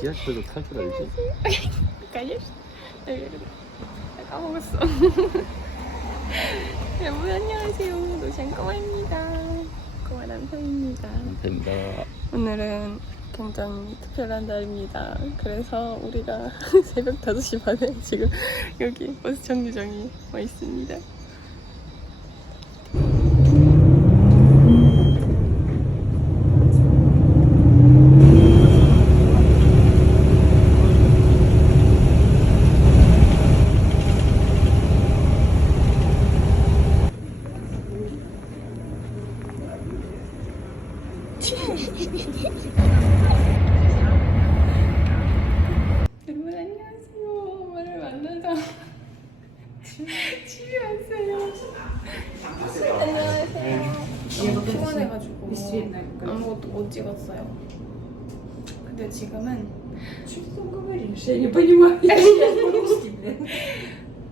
지하철도 탈 줄 알지? Конечно. Наверное. 까먹었어. 여러분 안녕하세요. 노션꼬마입니다. 꼬마 남편입니다. 된다. 오늘은 굉장히 특별한 날입니다. 그래서 우리가 새벽 5시 반에 지금 여기 버스 정류장에 와 있습니다. 여러분 안녕하세요. 오늘 만나서 집에 왔어요. 안녕하세요. 피곤해가지고 아무것도 못 찍었어요. 근데 지금은 Что ты там говоришь? Я не понимаю. Я сейчас по-русски, блин.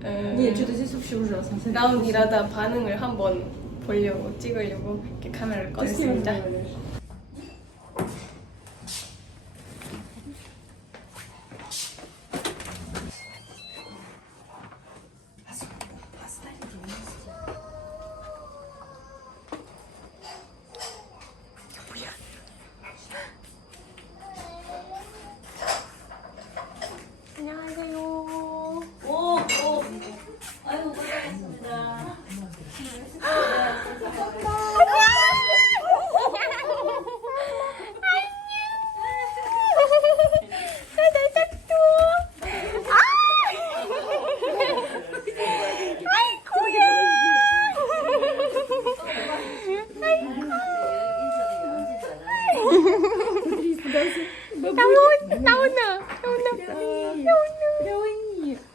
음, Нет, что-то здесь вообще ужасно. 나온 일하다 반응을 한번 보려고 찍으려고 이렇게 카메라를 Ты с кем 꺼냈습니다.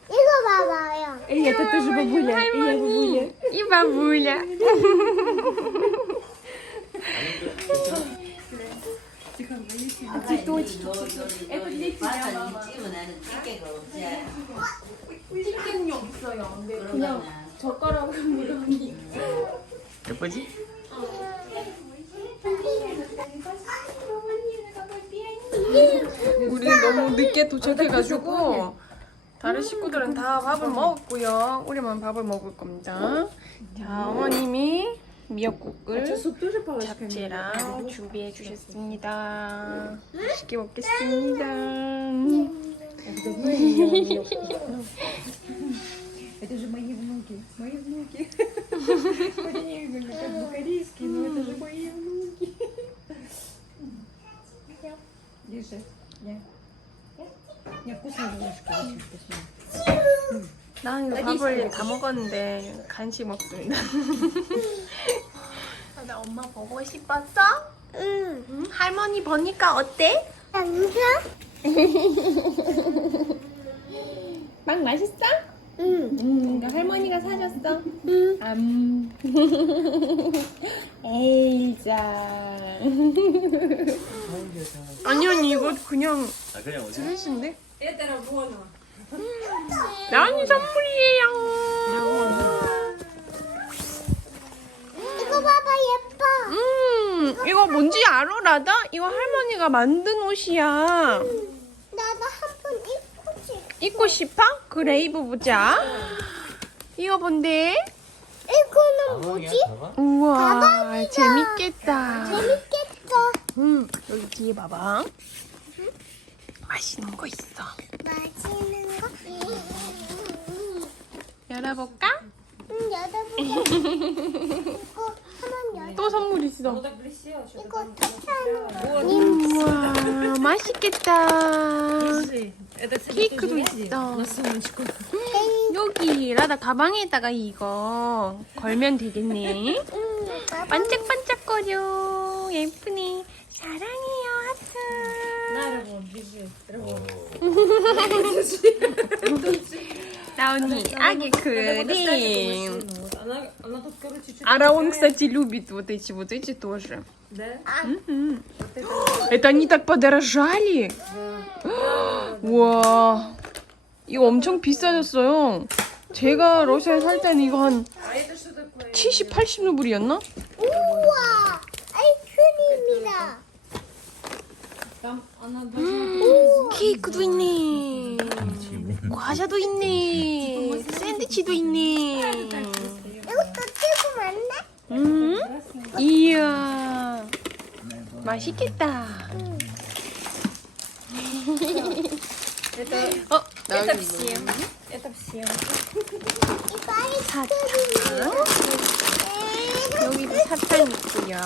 이거 봐봐요. И это тоже бабуля. И бабуля. И бабуля. Цветочки. Это для тебя, мама. 찌개는 없어요. 근데 그냥 젓가락으로 이렇게. 예쁘지? 어. 너무 늦게 도착해가지고 다른 식구들은 다 밥을 먹었고요. 우리만 밥을 먹을 겁니다. 자, 어머님이 미역국을 суп тоже палочками? 잡채랑 준비해 주셨습니다. 맛있게 먹겠습니다. Это же мои внуки. Мои внуки. Они как бы корейские, но это же мои внуки. Держи. 그냥 고수는 먹고 싶어. 고수는. 난 밥을 다 먹었는데 간식 먹습니다. 아, 나 엄마 보고 싶었어? 응. 할머니 보니까 어때? 안좋 빵 맛있어? 응. 음, 응. 그러니까 할머니가 사줬어? 응. 암. 에이, 자. 아니 아니 이거 그냥 아 그냥 오세요. 드레스인데? 얘들아 뭐하나? 나은이 선물이에요. 이거 봐봐 예뻐. 음 이거 뭔지 알아 라다? 이거 할머니가 만든 옷이야. 나도 한번 입고 싶어. 입고 싶어? 그래 입어보자. 이거 뭔데? 이거는 뭐지? 우와 가방이다. 재밌겠다. 재밌겠다. 음 여기 뒤에 봐봐. 맛있는 거 있어. 맛있는 거? 음. 열어볼까? 음, 여러분 이거 또 선물 있어. 이거 어떻게 하는 거. 우와 맛있겠다. 케이크도 있어. на сумочку. 여기 라다 가방에다가 이거 걸면 되겠네. 응, 봐봐. 반짝반짝거려. 예쁘네. 사랑해요, 하트. На, Равон, держи. Равон. 나온이 아기 Надо поставить эту 그림. машину. Вот Она, она тут, короче, что-то А Раон, такая, кстати, любит вот эти, вот эти тоже. Да? Мгм. Вот это Это они так подорожали? 와, 이거 엄청 비싸졌어요. 제가 러시아에 살 때는 이거 한 70, 80루블이었나? 우와! 아이크림이다. 케이크도 있네. 과자도 있네. 샌드위치도 있네. 이것도 찍으면 안 음? 이야. 맛있겠다. 어, 나오겠 끝없이 사탕 여기도 사탕 있고요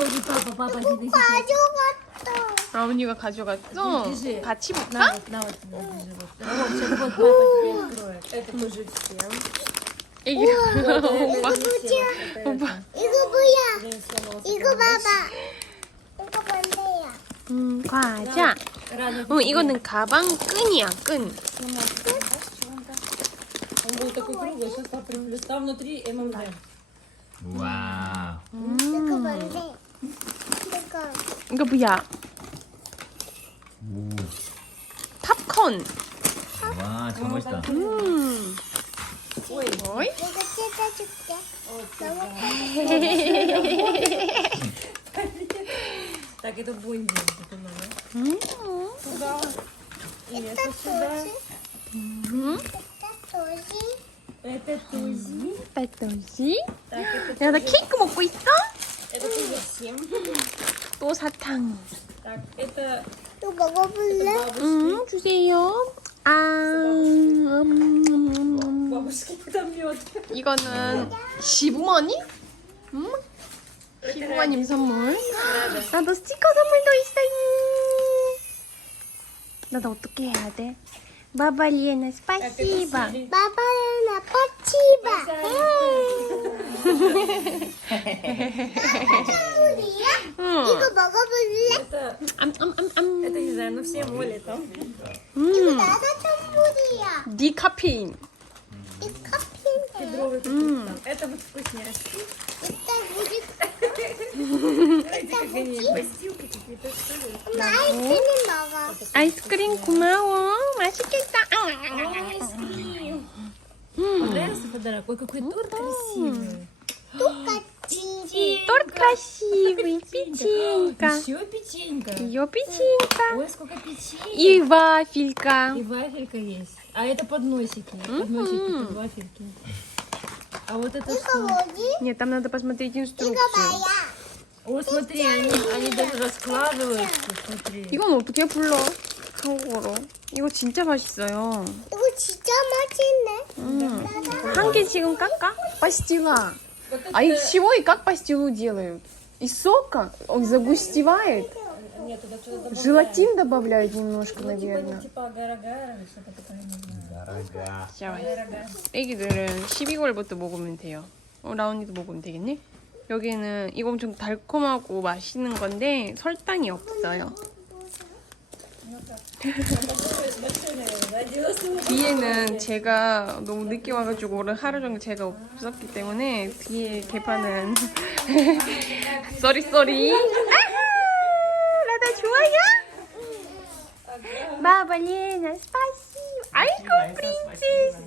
여기 봐봐 봐봐 가져갔다. 아 언니가 가져갔어? 같이 먹나? 나왔- 나왔습니다. 어, 저거 봐. 이거 뭐야? 이거 봐봐. 이거 뭔데야? 음 과자 라는 어 이거는 가방 끈이야 끈 Он был такой круглый, сейчас папа приплюс. Там внутри ММД. 와. 이거 뭔데? 이거 이거 뭐야? 오. 팝콘. 와, 참 멋있다. 음. Ой, 어이? 이거 찢어줄게. 너무 так это бунди. это надо. 음. Сюда. И Это это сюда. тоже. 음. 백도시. 백도시. 야, 나 케이크 먹고 있어? 또 사탕. 또 먹어볼래? 응, 주세요. 아, 음, 음, 음. 음. 이거는 시부모님? 음? 시부모님 선물. 나도 스티커 선물도 있어. 나도 어떻게 해야 돼? 바바리에나 스파이시바. 바바에나 치바. 선물이야? 응. 이거 먹어볼래? Это, 암, 암, 암, 암. это не знаю, ну все моли там. 음. 나도 선물이야. 디카페인. 이 커피인데. Кедровый 음. там. Это вот вкусняшки. 이따 우리 Эти как они, постилки какие-то, что ли? 엄마 아이스크림 먹어. 아이스크림 고마워. 맛있겠다. Айскрим. Понравился подарок? Ой, какой торт красивый. 똑같이. торт красивый. Печенька. Еще печенька. Ее печенька. Ой, сколько печенья. И вафелька. И вафелька есть. А это подносики. Подносики под вафельки. А вот это 이거 что? 뭐지? Нет, там надо посмотреть 이거 инструкцию. 봐야. О, смотри, они, они даже раскладываются. Смотри. 이건 어떻게 불러? 한국어로. 이거 진짜 맛있어요. 이거 진짜 맛있네. 한 개 지금 깎아? пастила. А их чего и как пастилу делают? Из сока? Он загустевает? Нет, туда что-то добавляют. Желатин добавляют немножко, Ну, типа, наверное. типа агар-агар или что-то такое, не знаю. 나라가. Агар-агар. 애기들은 12개월부터 먹으면 돼요. 어, 라온이도 먹으면 되겠네? 여기는 이거 엄청 달콤하고 맛있는 건데 설탕이 없어요. 뒤에는 제가 너무 늦게 와가지고 오늘 하루 종일 제가 없었기 때문에 뒤에 개판은 쏘리 쏘리. 라다 좋아요? 마바 레나 스파이시. 아이고 프린세사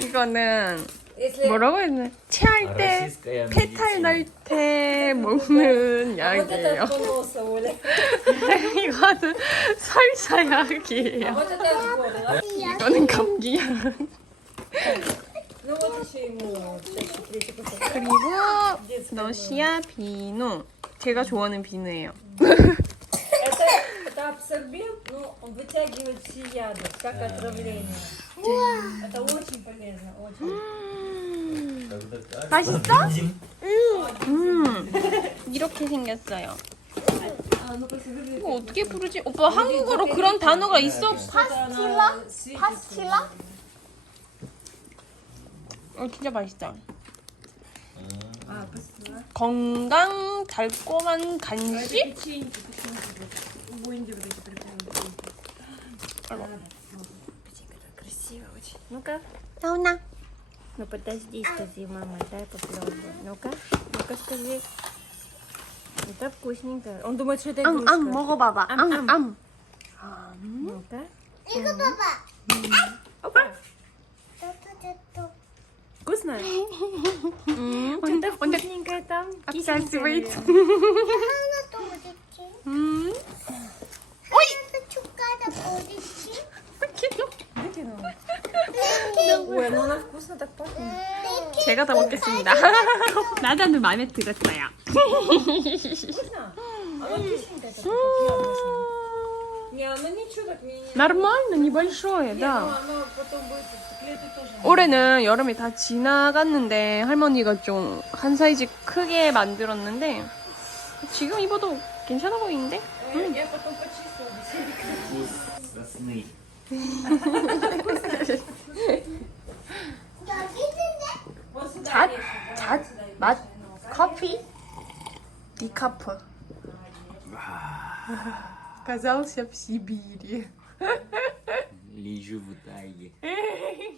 이거는 뭐라고 해야 되나 체할 때 Российская 페탈 медицина. 날 때 먹는 А вот это 약이에요 от поноса, Оля. 이거는 설사 А 약이에요 вот это от горла. 이거는 감기약 Ну вот еще ему сейчас третий кусок. 그리고 러시아 비누 제가 좋아하는 비누예요 Это, это абсорбент, но он вытягивает все яды, как отравление. Это очень полезно, очень. 맛있어? 음 이렇게 생겼어요 А, ну посмотри. 이거 어떻게 부르지? 오빠 한국어로 그런 단어가 있어? 파스틸라? 파스틸라? 어 진짜 맛있다 А, пастила. 건강 달콤한 간식? Печеньки, печеньки. вот. У Wendy вот эти прикольные. Алло. Печенька так красиво очень. Ну-ка. 나오나 Ну подожди, скажи, мама, дай попробую. Ну-ка, ну-ка скажи. Это вкусненько. Он думает, что это игрушка. Ам, ам, могу баба. Ам, ам. ам. ам. Ну-ка. Игу баба. Опа. Вкусно? Что-то вкусненькое там. Обсасывает. 제가 다 먹겠습니다. 나다는 마음에 들었어요. Вкусно? Оно кисленькое такое, как яблочное. Не, оно ничего так мне не... Нормально, небольшое, Не, ну да. оно потом будет... Клеты тоже. 올해는 여름이 다 지나갔는데 할머니가 좀 한 사이즈 크게 만들었는데 지금 입어도 괜찮아 보이는데? Э, оказался в Сибири. Лежу в Тайге.